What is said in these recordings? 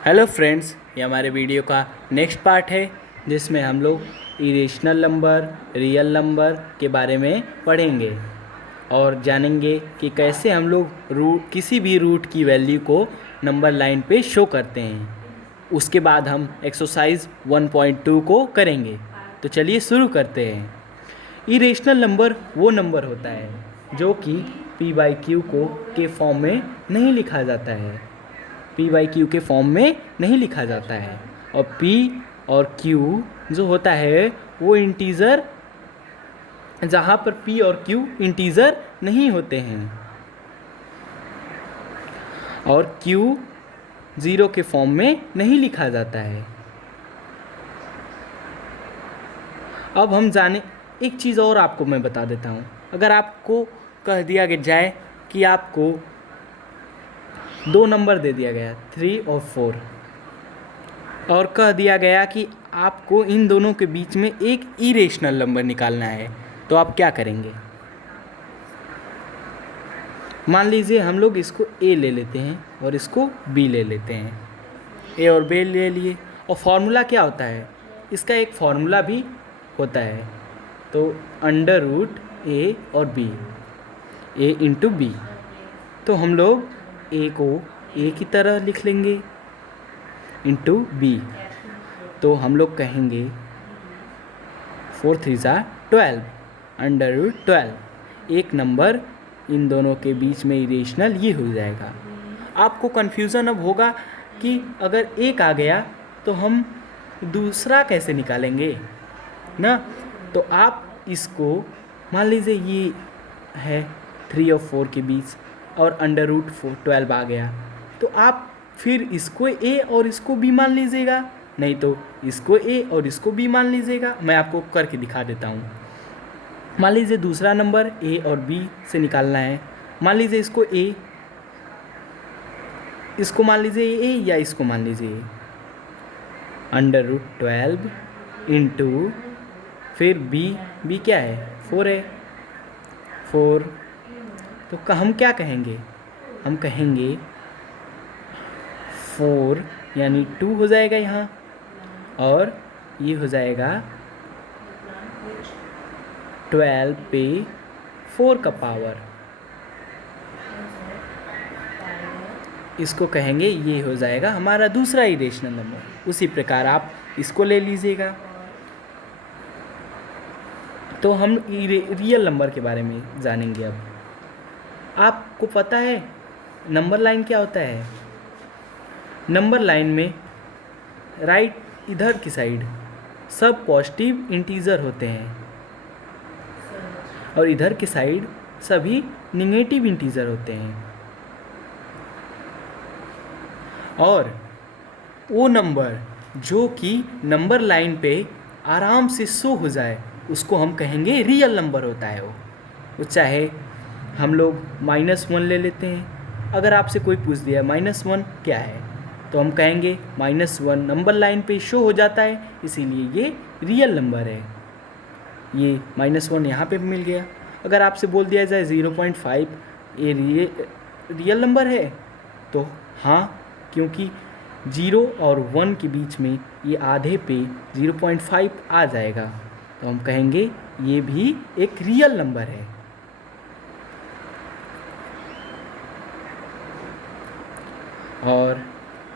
Hello friends, ये हमारे video का नेक्स्ट पार्ट है जिसमें हम लोग इरेशनल नंबर, रियल नंबर के बारे में पढ़ेंगे और जानेंगे कि कैसे हम लोग किसी भी रूट की वैल्यू को नंबर लाइन पे शो करते हैं। उसके बाद हम एक्सरसाइज 1.2 को करेंगे। तो चलिए शुरू करते हैं। इरेशनल नंबर वो नंबर होता है जो कि पी बाई क्यू को के फॉर्म में नहीं लिखा जाता है। पी बाई क्यू के फॉर्म में नहीं लिखा जाता है और पी और क्यू जो होता है वो इंटीज़र, जहाँ पर पी और क्यू इंटीज़र नहीं होते हैं, और क्यू ज़ीरो के फॉर्म में नहीं लिखा जाता है। अब हम जाने एक चीज़ और आपको मैं बता देता हूँ। अगर आपको कह दिया जाए कि आपको दो नंबर दे दिया गया 3 और 4 और कह दिया गया कि आपको इन दोनों के बीच में एक इरेशनल नंबर निकालना है, तो आप क्या करेंगे? मान लीजिए हम लोग इसको ए ले लेते हैं और इसको बी ले लेते हैं। ए और बी ले लिए, और फार्मूला क्या होता है? इसका एक फार्मूला भी होता है, तो अंडर रूट ए और बी, ए इंटू बी। तो हम लोग ए को ए की तरह लिख लेंगे इंटू बी। तो हम लोग कहेंगे 4 3 12, अंडर रूट 12। एक नंबर इन दोनों के बीच में इरेशनल ये हो जाएगा। आपको कन्फ्यूज़न अब होगा कि अगर एक आ गया तो हम दूसरा कैसे निकालेंगे ना। तो आप इसको मान लीजिए ये है 3 और 4 के बीच और अंडर रूट 12 आ गया, तो आप फिर इसको ए और इसको बी मान लीजिएगा, नहीं तो इसको ए और इसको बी मान लीजिएगा। मैं आपको करके दिखा देता हूँ। मान लीजिए दूसरा नंबर ए और बी से निकालना है। मान लीजिए इसको ए, इसको मान लीजिए ए या इसको मान लीजिए अंडर रूट 12 इंटू फिर बी क्या है 4 है 4। तो हम क्या कहेंगे? हम कहेंगे 4 यानी 2 हो जाएगा यहाँ, और ये हो जाएगा 12 पे 4 का पावर। इसको कहेंगे, ये हो जाएगा हमारा दूसरा इरेशनल नंबर। उसी प्रकार आप इसको ले लीजिएगा। तो हम रियल नंबर के बारे में जानेंगे। अब आपको पता है नंबर लाइन क्या होता है? नंबर लाइन में राइट इधर की साइड सब पॉजिटिव इंटीजर होते हैं और इधर की साइड सभी निगेटिव इंटीजर होते हैं। और वो नंबर जो कि नंबर लाइन पे आराम से शो हो जाए उसको हम कहेंगे रियल नंबर होता है। वो चाहे हम लोग -1 ले लेते हैं। अगर आपसे कोई पूछ दिया -1 क्या है, तो हम कहेंगे -1 नंबर लाइन पे शो हो जाता है, इसीलिए ये रियल नंबर है। ये -1 यहाँ पे मिल गया। अगर आपसे बोल दिया जाए 0.5 ये रियल नंबर है, तो हाँ, क्योंकि 0 और 1 के बीच में ये आधे पे 0.5 आ जाएगा, तो हम कहेंगे ये भी एक रियल नंबर है। और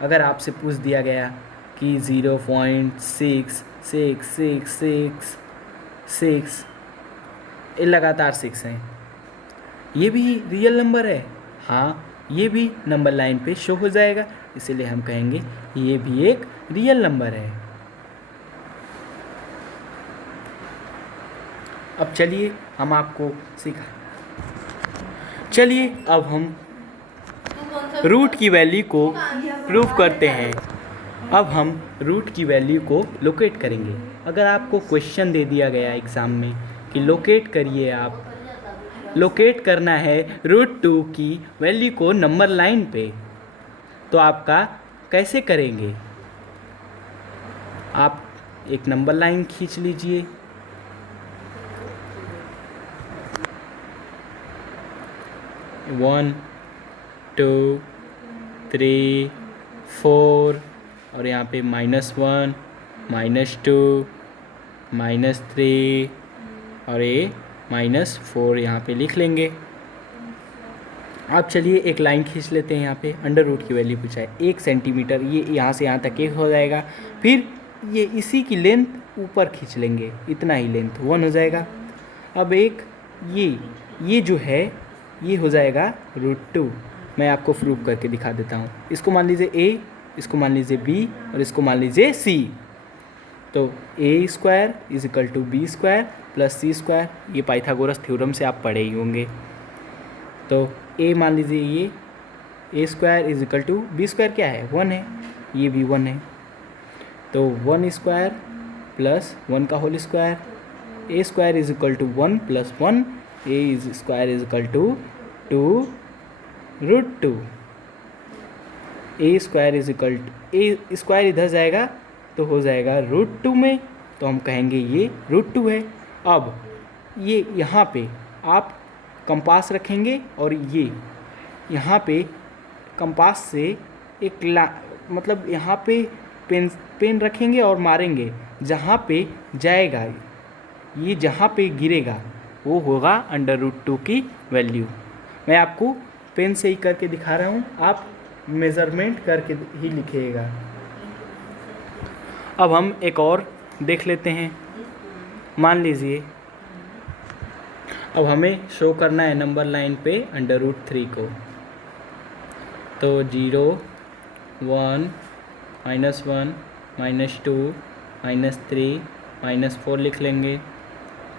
अगर आपसे पूछ दिया गया कि 0.666666 ये लगातार 6 हैं, ये भी रियल नंबर है। हाँ, ये भी नंबर लाइन पे शो हो जाएगा, इसीलिए हम कहेंगे ये भी एक रियल नंबर है। अब चलिए हम आपको चलिए अब हम रूट की वैल्यू को प्रूव करते हैं। अब हम रूट की वैल्यू को लोकेट करेंगे। अगर आपको क्वेश्चन दे दिया गया एग्ज़ाम में कि लोकेट करिए, आप लोकेट करना है √2 की वैल्यू को नंबर लाइन पे, तो आपका कैसे करेंगे? आप एक नंबर लाइन खींच लीजिए। वन 2 3 4 और यहाँ पे -1, -2, -3 और ये -4 यहाँ पे लिख लेंगे। अब चलिए एक लाइन खींच लेते हैं। यहाँ पे अंडर रूट की वैल्यू पूछा है 1 सेंटीमीटर, ये यहाँ से यहाँ तक 1 हो जाएगा। फिर ये इसी की लेंथ ऊपर खींच लेंगे, इतना ही लेंथ 1 हो जाएगा। अब एक ये जो है ये हो जाएगा √2। मैं आपको प्रूफ करके दिखा देता हूँ। इसको मान लीजिए a, इसको मान लीजिए b और इसको मान लीजिए c। तो a² = b² + c²। ये पाइथागोरस थ्योरम से आप पढ़े ही होंगे। तो a मान लीजिए ये a² = b² क्या है 1 है, ये भी 1 है। तो 1² + 1 का whole square, a² = 1 + 1, a² = 2 √2। a² इधर जाएगा तो हो जाएगा √2 में, तो हम कहेंगे ये √2 है। अब ये यहाँ पे आप कंपास रखेंगे और ये यहाँ पे कंपास से एक मतलब यहाँ पे पेन रखेंगे और मारेंगे, जहाँ पे जाएगा ये जहाँ पे गिरेगा वो होगा √2 की वैल्यू। मैं आपको पेन से ही करके दिखा रहा हूँ, आप मेज़रमेंट करके ही लिखिएगा। अब हम एक और देख लेते हैं। मान लीजिए अब हमें शो करना है नंबर लाइन पे √3 को। तो 0, 1, -1, -2, -3, -4 लिख लेंगे,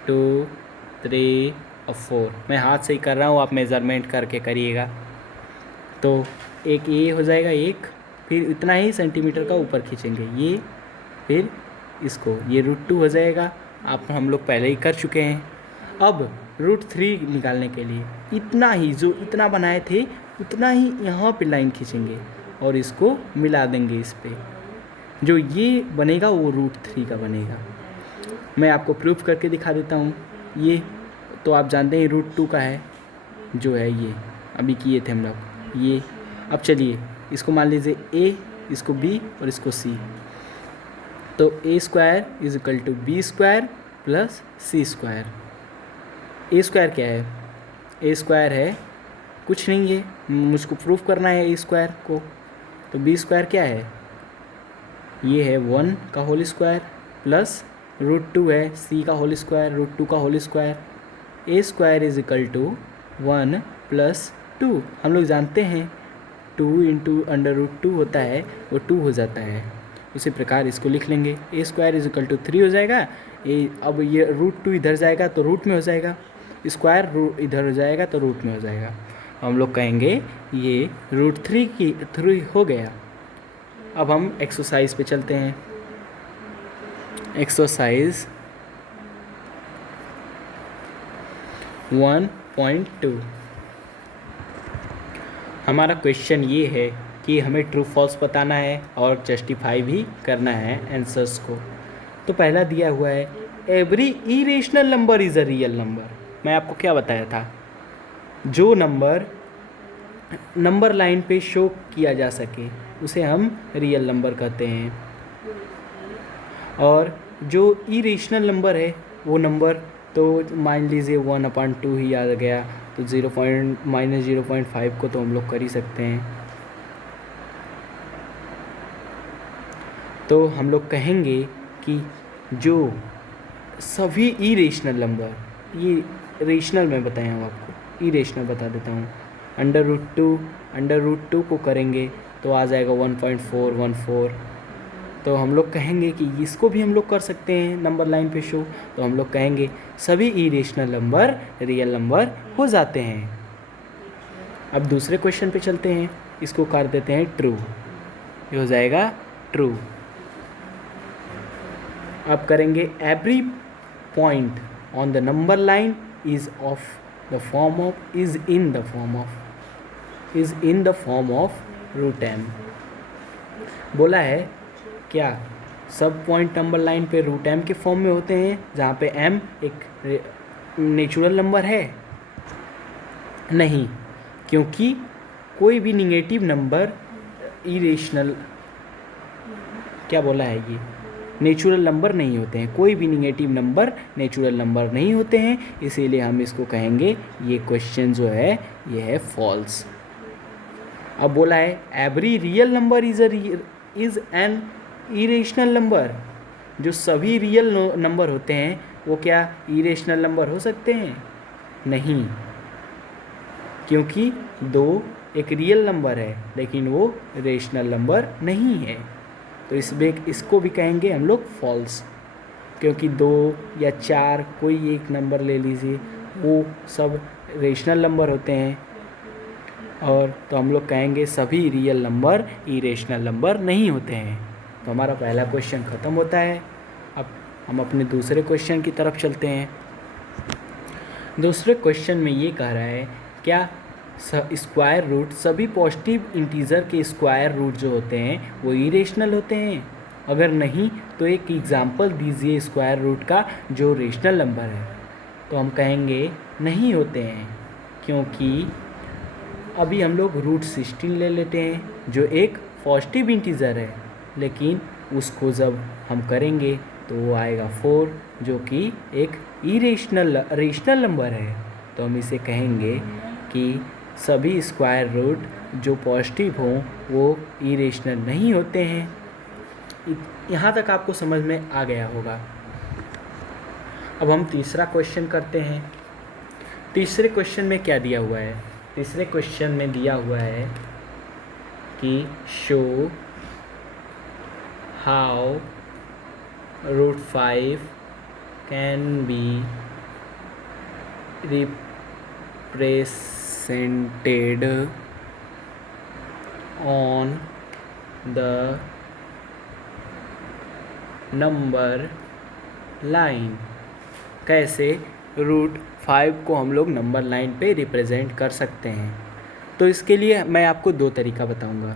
2, 3 और 4। मैं हाथ से ही कर रहा हूँ, आप मेज़रमेंट करके करिएगा। तो एक ये हो जाएगा एक, फिर इतना ही सेंटीमीटर का ऊपर खींचेंगे ये, फिर इसको ये √2 हो जाएगा। आप हम लोग पहले ही कर चुके हैं। अब √3 निकालने के लिए इतना ही जो इतना बनाए थे उतना ही यहाँ पे लाइन खींचेंगे और इसको मिला देंगे इस पे। जो ये बनेगा वो √3 का बनेगा। मैं आपको प्रूफ करके दिखा देता हूँ। ये तो आप जानते हैं √2 का है, जो है ये अभी किए थे हम लोग ये। अब चलिए इसको मान लीजिए a, इसको b और इसको c। तो a² = b² + c²। a² क्या है, a² है कुछ नहीं है, मुझको प्रूफ करना है a² को। तो b² क्या है, ये है 1 का होल स्क्वायर प्लस √2 है c का होल स्क्वायर, √2 का होल स्क्वायर। a² = 1 + 2। हम लोग जानते हैं 2 × √2 होता है, वो 2 हो जाता है। उसी प्रकार इसको लिख लेंगे, a² = 3 हो जाएगा। अब ये √2 इधर जाएगा तो रूट में हो जाएगा, स्क्वायर इधर हो जाएगा तो रूट में हो जाएगा। हम लोग कहेंगे ये √3 हो गया। अब हम एक्सरसाइज पे चलते हैं। एक्सरसाइज 1.2। हमारा क्वेश्चन ये है कि हमें ट्रू फॉल्स बताना है और जस्टिफाई भी करना है आंसर्स को। तो पहला दिया हुआ है every irrational number is a real number. मैं आपको क्या बताया था, जो नंबर लाइन पे शो किया जा सके उसे हम रियल नंबर कहते हैं। और जो इरेशनल नंबर है वो नंबर तो मान लीजिए 1/2 ही आ गया, तो -0.5 को तो हम लोग कर ही सकते हैं। तो हम लोग कहेंगे कि जो सभी इरेशनल नंबर, ये रेशनल में बताया हूँ आपको, इरेशनल बता देता हूँ। √2 को करेंगे तो आ जाएगा 1.414। तो हम लोग कहेंगे कि इसको भी हम लोग कर सकते हैं नंबर लाइन पे शो। तो हम लोग कहेंगे सभी इरेशनल नंबर रियल नंबर हो जाते हैं। अब दूसरे क्वेश्चन पे चलते हैं, इसको कर देते हैं ट्रू, ये हो जाएगा ट्रू। अब करेंगे every point on the number line is in the form of √m। बोला है क्या सब पॉइंट नंबर लाइन पे √m के फॉर्म में होते हैं, जहाँ पे m एक नेचुरल नंबर है? नहीं, क्योंकि कोई भी निगेटिव नंबर इरेशनल क्या बोला है ये, नेचुरल नंबर नहीं होते हैं, कोई भी निगेटिव नंबर नेचुरल नंबर नहीं होते हैं, इसीलिए हम इसको कहेंगे ये क्वेश्चन जो है ये है फॉल्स। अब बोला है every real number is an irrational number, जो सभी रियल नंबर होते हैं वो क्या इरेशनल नंबर हो सकते हैं? नहीं, क्योंकि 2 एक रियल नंबर है लेकिन वो रेशनल नंबर नहीं है, तो इसको भी कहेंगे हम लोग फॉल्स, क्योंकि 2 या 4 कोई एक नंबर ले लीजिए वो सब रेशनल नंबर होते हैं, और तो हम लोग कहेंगे सभी रियल नंबर इरेशनल नंबर नहीं होते हैं। तो हमारा पहला क्वेश्चन ख़त्म होता है। अब हम अपने दूसरे क्वेश्चन की तरफ चलते हैं। दूसरे क्वेश्चन में ये कह रहा है क्या स्क्वायर रूट सभी पॉजिटिव इंटीजर के स्क्वायर रूट जो होते हैं वो इरेशनल होते हैं? अगर नहीं तो एक एग्जांपल दीजिए स्क्वायर रूट का जो रेशनल नंबर है। तो हम कहेंगे नहीं होते हैं, क्योंकि अभी हम लोग रूट 16 ले लेते हैं जो एक पॉजिटिव इंटीजर है, लेकिन उसको जब हम करेंगे तो वो आएगा 4 जो कि एक रेशनल नंबर है। तो हम इसे कहेंगे कि सभी स्क्वायर रूट जो पॉजिटिव हों वो इरेशनल नहीं होते हैं। यहाँ तक आपको समझ में आ गया होगा। अब हम तीसरा क्वेश्चन करते हैं। तीसरे क्वेश्चन में क्या दिया हुआ है? तीसरे क्वेश्चन में दिया हुआ है कि show how root 5 can be represented on the number line. कैसे रूट 5 को हम लोग नंबर लाइन पे रिप्रेजेंट कर सकते हैं? तो इसके लिए मैं आपको 2 तरीका बताऊंगा।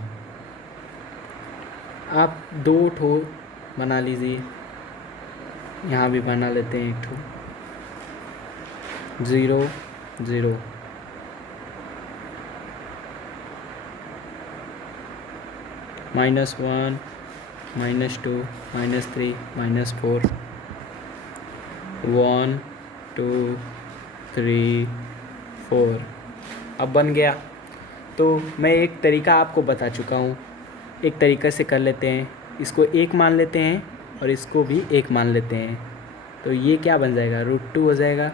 आप 2 ठो बना लीजिए, यहाँ भी बना लेते हैं एक ठो 0 0 -1 -2 -3 -4 1 2 3 4। अब बन गया। तो मैं एक तरीका आपको बता चुका हूँ, एक तरीके से कर लेते हैं। इसको 1 मान लेते हैं और इसको भी 1 मान लेते हैं, तो ये क्या बन जाएगा रूट 2 हो जाएगा।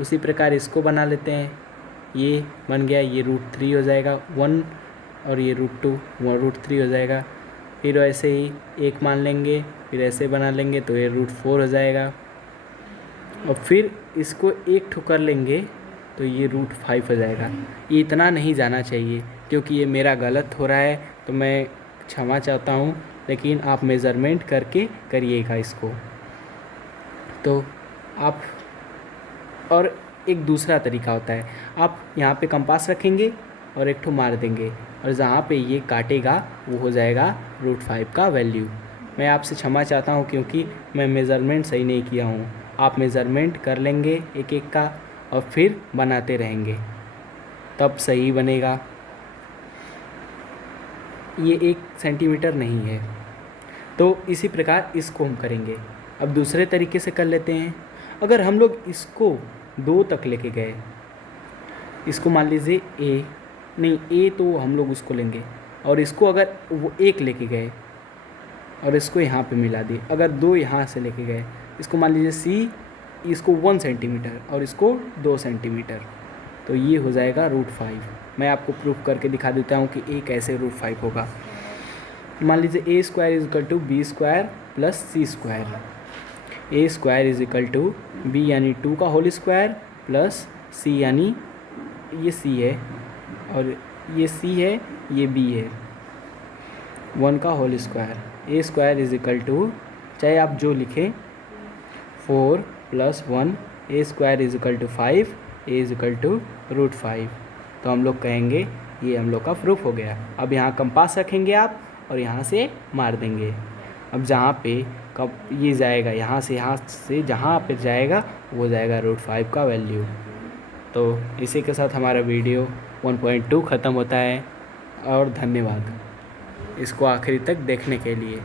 उसी प्रकार इसको बना लेते हैं, ये बन गया, ये रूट 3 हो जाएगा 1, और ये रूट 2 वो रूट 3 हो जाएगा। फिर ऐसे ही 1 मान लेंगे, फिर ऐसे बना लेंगे तो ये रूट 4 हो जाएगा, और फिर इसको 1 ठुकर लेंगे तो ये रूट 5 हो जाएगा। ये इतना नहीं जाना चाहिए क्योंकि ये मेरा गलत हो रहा है, तो मैं क्षमा चाहता हूँ, लेकिन आप मेज़रमेंट करके करिएगा इसको। तो आप, और एक दूसरा तरीका होता है, आप यहाँ पे कंपास रखेंगे और एक ठो मार देंगे, और जहाँ पे ये काटेगा वो हो जाएगा रूट 5 का वैल्यू। मैं आपसे क्षमा चाहता हूँ क्योंकि मैं मेज़रमेंट सही नहीं किया हूँ। आप मेज़रमेंट कर लेंगे एक एक का और फिर बनाते रहेंगे, तब सही बनेगा। ये 1 सेंटीमीटर नहीं है, तो इसी प्रकार इसको हम करेंगे। अब दूसरे तरीके से कर लेते हैं। अगर हम लोग इसको 2 तक लेके गए, इसको मान लीजिए ए, नहीं ए तो हम लोग उसको लेंगे, और इसको अगर वो 1 लेके गए और इसको यहाँ पे मिला दिए, अगर 2 यहाँ से लेके गए, इसको मान लीजिए सी, इसको 1 सेंटीमीटर और इसको 2 सेंटीमीटर, तो ये हो जाएगा रूट 5। मैं आपको प्रूफ करके दिखा देता हूँ कि ए कैसे रूट 5 होगा। मान लीजिए a² = b² + c²। a² = b यानी 2 का होल स्क्वायर प्लस c यानी ये c है और ये c है, ये b है, 1 का होल स्क्वायर। a² = चाहे आप जो लिखें 4 + 1, a² = 5, a = रूट 5। तो हम लोग कहेंगे ये हम लोग का प्रूफ हो गया। अब यहाँ कंपास रखेंगे आप और यहाँ से मार देंगे। अब जहाँ पे कब ये जाएगा, यहाँ से जहाँ पे जाएगा वो जाएगा रूट 5 का वैल्यू। तो इसी के साथ हमारा वीडियो 1.2 ख़त्म होता है, और धन्यवाद इसको आखिरी तक देखने के लिए।